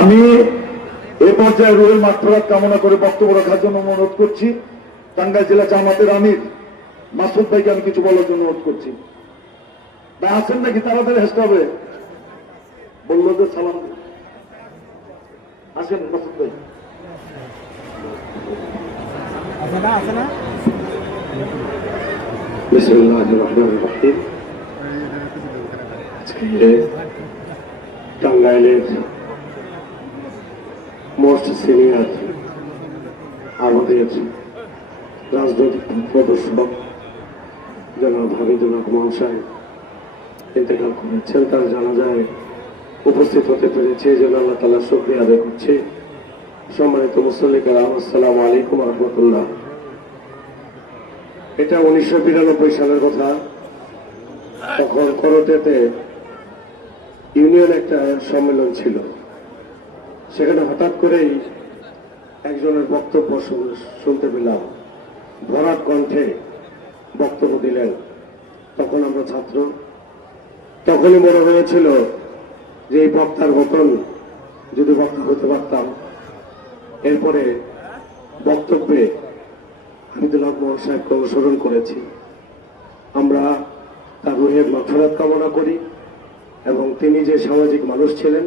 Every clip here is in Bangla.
আমি এ পর্যায়ে রুহের মাত্রাত কামনা করে বক্তব্য রাখার জন্য অনুরোধ করছি টাঙ্গাইল জেলা জামাতের আমির মাসুদ ভাইকে আমি কিছু বলার জন্য অনুরোধ করছি ভাই আছেন নাকি তাড়াতাড়ি আসতে হবে বললো যে সালাম দিন। আসেন মাসুদ ভাই আছে না আছে না بسم الله الرحمن الرحيم আজকে টাঙ্গাইলের মোস্ট সিনিয়র আমাদের রাজনৈতিক প্রদর্শক জনাব হামিদুল হক মহাশয় ইন্তেকাল করেছেন তার জানা যায় উপস্থিত হতে পেরেছে জন্য আল্লাহ তালা শুক্রিয়া আদায় করছে। সম্মানিত মুসল্লিকার আসসালামু আলাইকুম রহমতুল্লাহ। এটা উনিশশো বিরানব্বই সালের কথা। তখন করতেতে ইউনিয়ন একটা সম্মেলন ছিল। সেখানে হঠাৎ করেই একজনের বক্তব্য শুন- শুনতে পেলাম। ভরাট কণ্ঠে বক্তব্য দিলেন। তখন আমরা ছাত্র। তখনই মনে হয়েছিল যে এই বক্তার মতন যদি বক্তা হতে পারতাম। এরপরে বক্তব্যে হামিদুল মোহন সাহেবকে অনুসরণ করেছি। আমরা তার রুহের মাফারাত কামনা করি এবং তিনি যে সামাজিক মানুষ ছিলেন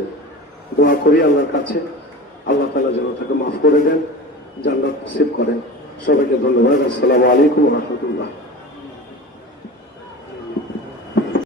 দোয়া করি আল্লাহর কাছে। আল্লাহ তালা যেন তাকে মাফ করে দেন, জান্নাত সেভ করেন। সবাইকে ধন্যবাদ। আসসালামু আলাইকুম রহমতুল্লাহ।